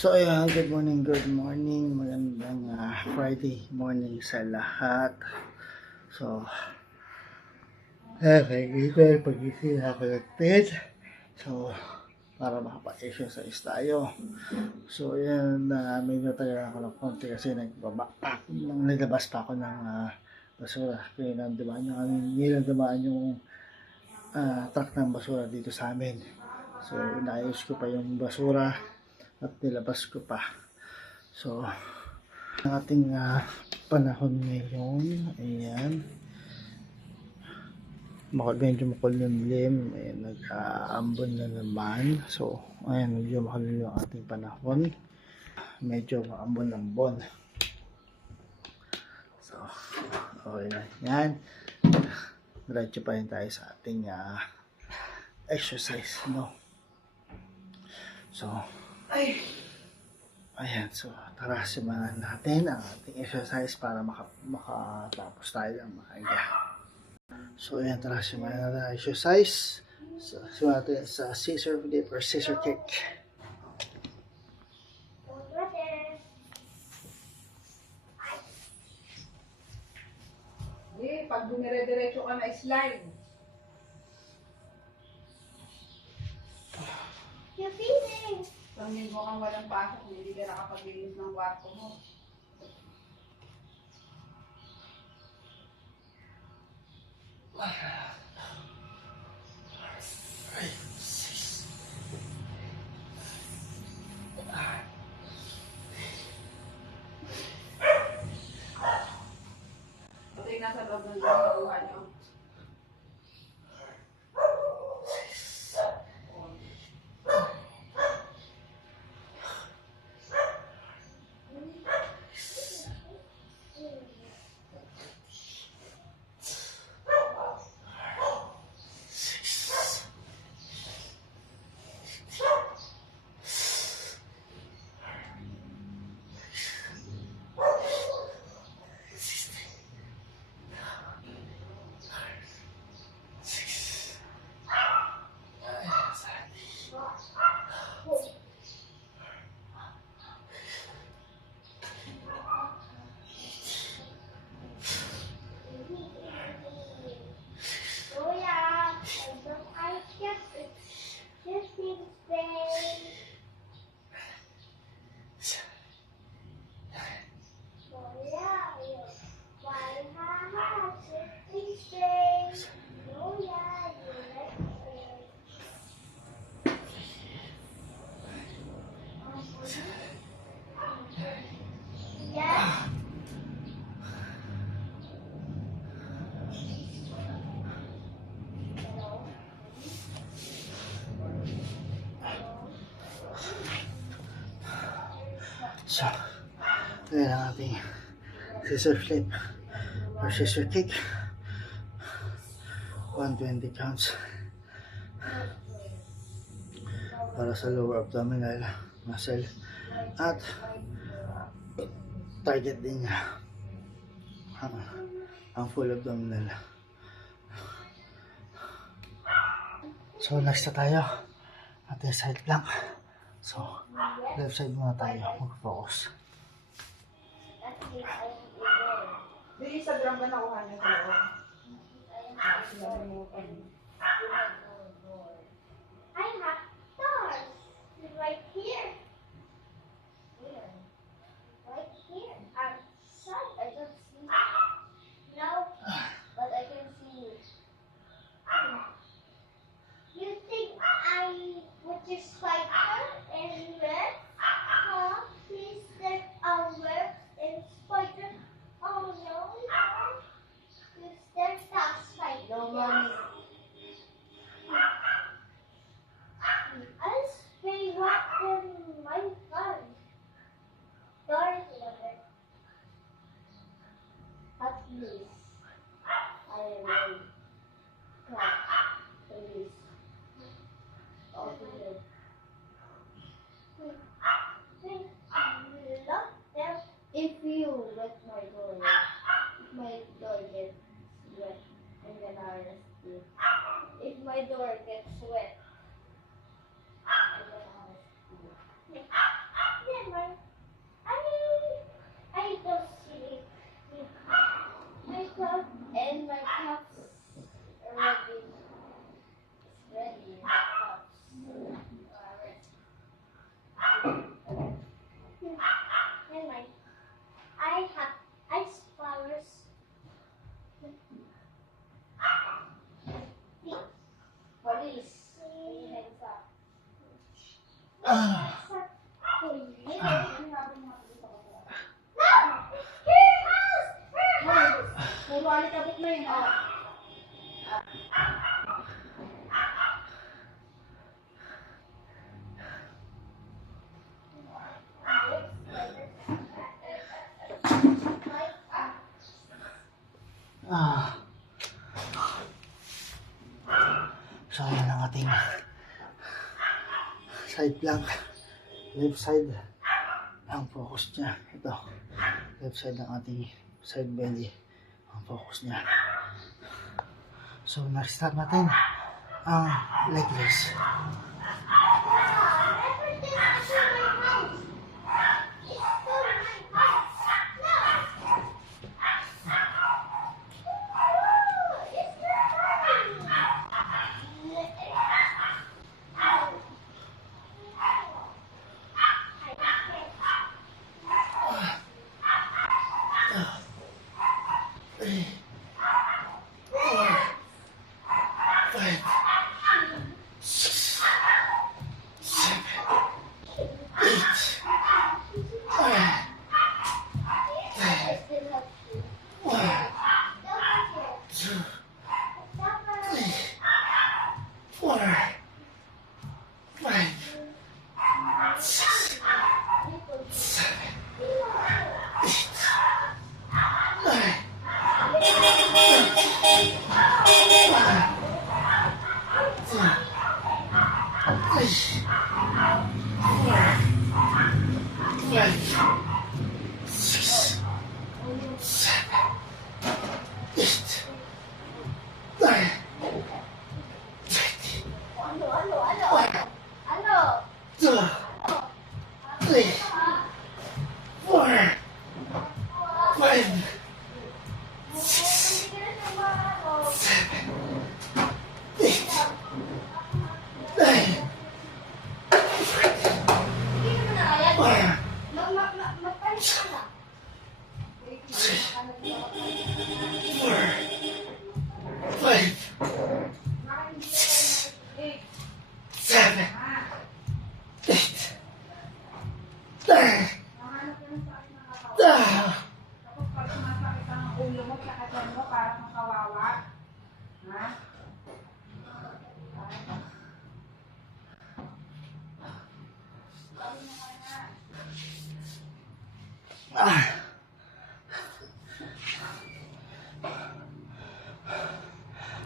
So ayan, good morning, magandang Friday morning sa lahat. So, kailangan pag-isip ako natin. So, para makapa-exercise tayo. So ayan, medyo tayo ako ng konti kasi naglabas pa ako ng basura. Nilandamaan yung truck ng basura dito sa amin. So, inayos ko pa yung basura at nilabas ko pa. So, ang ating panahon ngayon, ayan, medyo makulimlim, ayan, nag-aambon na naman. So, ayan, medyo makulimlim ang ating panahon. Medyo maambon-ambon. So, okay na. Yan. Diretso pa rin tayo sa ating exercise, no? So, ayan, so tara simulan natin ang ating exercise para makatapos tayo ng maaga. So ayan, tara simulan natin ang exercise. So, simulan natin sa scissor flip or scissor kick. Pag dumire-diretso ka na slide. You're feeding. Pag linggo kang walang pasok, hindi ka nakapaglinis ng kwarto mo. Ito yung nasa loob ng nakuha nyo. So, ayan ang ating scissor flip or scissor kick. 120 counts para sa lower abdominal muscle at target din niya ang full abdominal. So next na tayo ating side plank. So left side muna tayo mag-focus. Di sa drum ba nakuha nyo ko? I have stars. Right here. Where? Right here. Outside. I don't see. No, but I can see you. You think I would just fight her and red? Huh? Please let our red and spider. Oh no, no. You stand outside. No, mommy. I'll spray what in my gun. Dark leather. At least I will crack the least of the Puro alikabok na yun. Oh. So, yan ang ating side plank. Left side. Ang focus niya. Ito. Left side ng ating side belly. Ang focus niya. So, next start natin ang leg raise.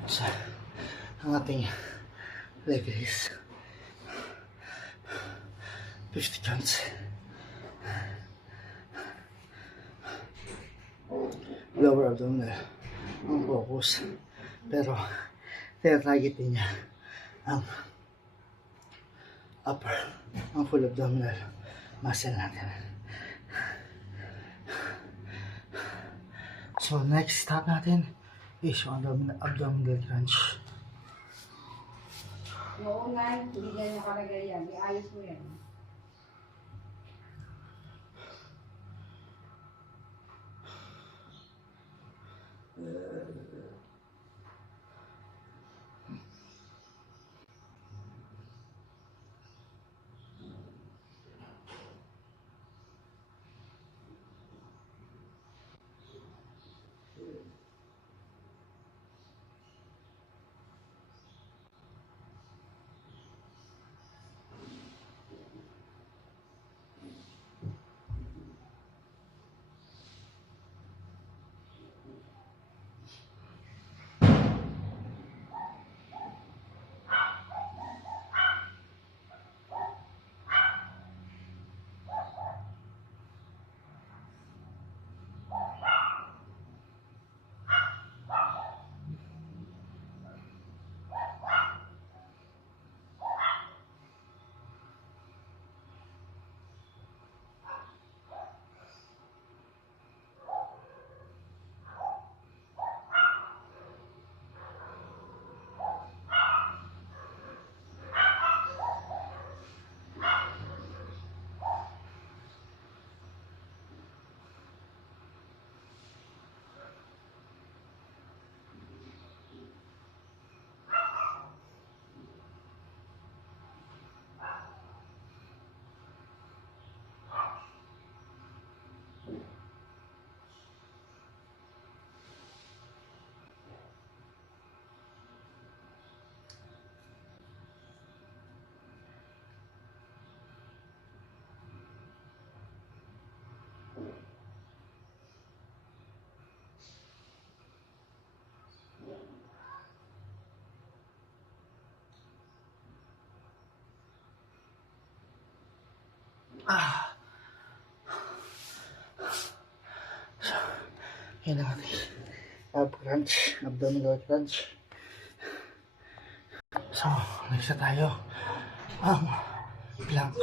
So, ang ating leg raise. 50 counts. Lower abdominal ang focus. Pero, target din niya ang upper, ang full abdominal muscle natin. So, next start natin is yung abdominal crunch. Noong nga, hindi ganyan nakalagay yan. Iayos mo yan. So, yan ang ating ab crunch, abdominal crunch. So, next na tayo ang plank.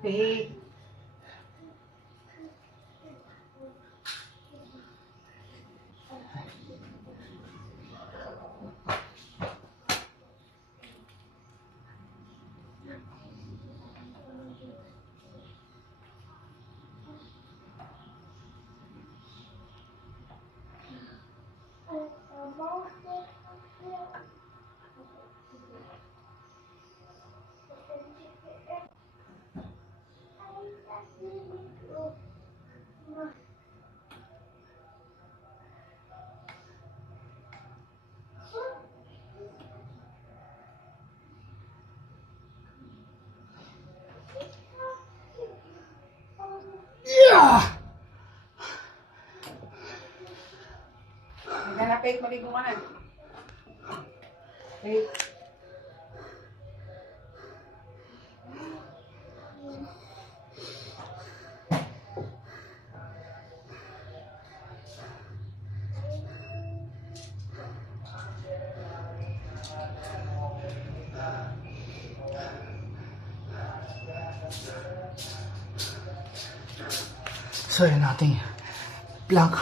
Hey. Yeah! Naghanap Faith, maligo ka na. Faith. So, yun ating plank.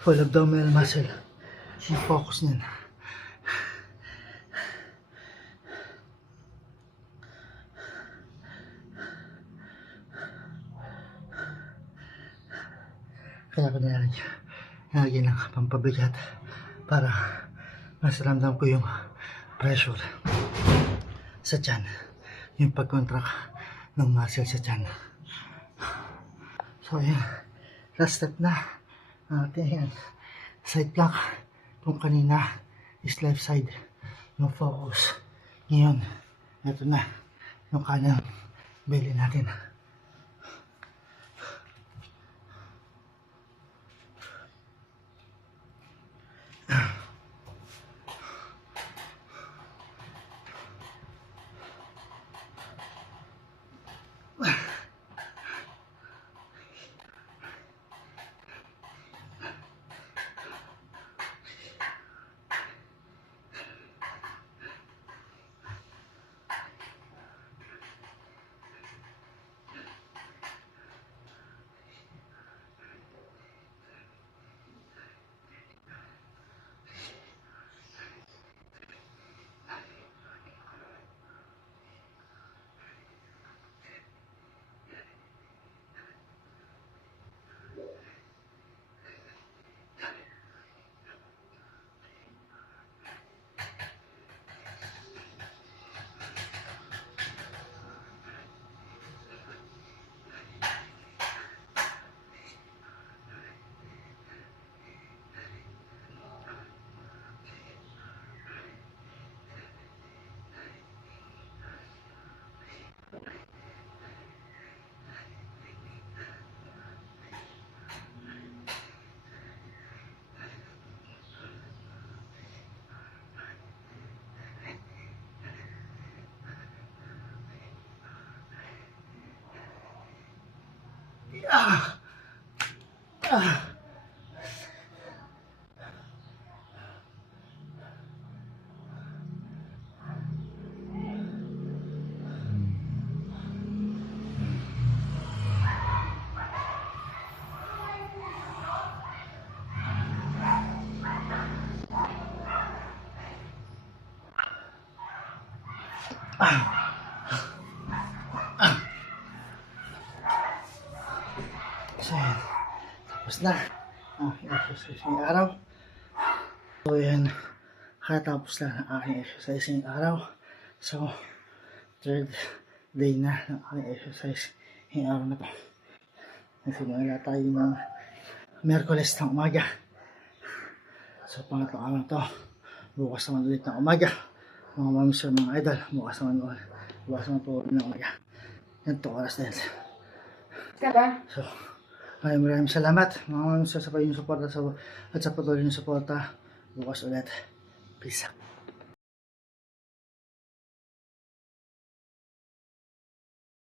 Full abdominal muscle. Yung focus niyan. Kaya ko nilagyan ng pampabigat para mas ramdam ko yung pressure sa tiyan. Yung pag-contract ng muscle sa tiyan. So, ayan. Last step na. Ayan. Side plank. Kung kanina is left side. Yung focus. Ngayon, ito na. Yung kanang belly natin. So, yan. Tapos na ang exercise ngayong araw. So, yan. Katapos na ang aking exercise ngayong araw. So, third day na ng aking exercise ngayong araw na to. Nagsimula tayo ng Miyerkules ng umaga. So, pangatlong araw na to. Bukas naman ulit ng umaga. Mga mamiss or mga idol. Bukas naman po ulit ng umaga. Ganito oras din. Ka ba? So, maraming salamat. Maraming sa inyong suporta at sa patuloy ng suporta. Bukas ulit. Peace out.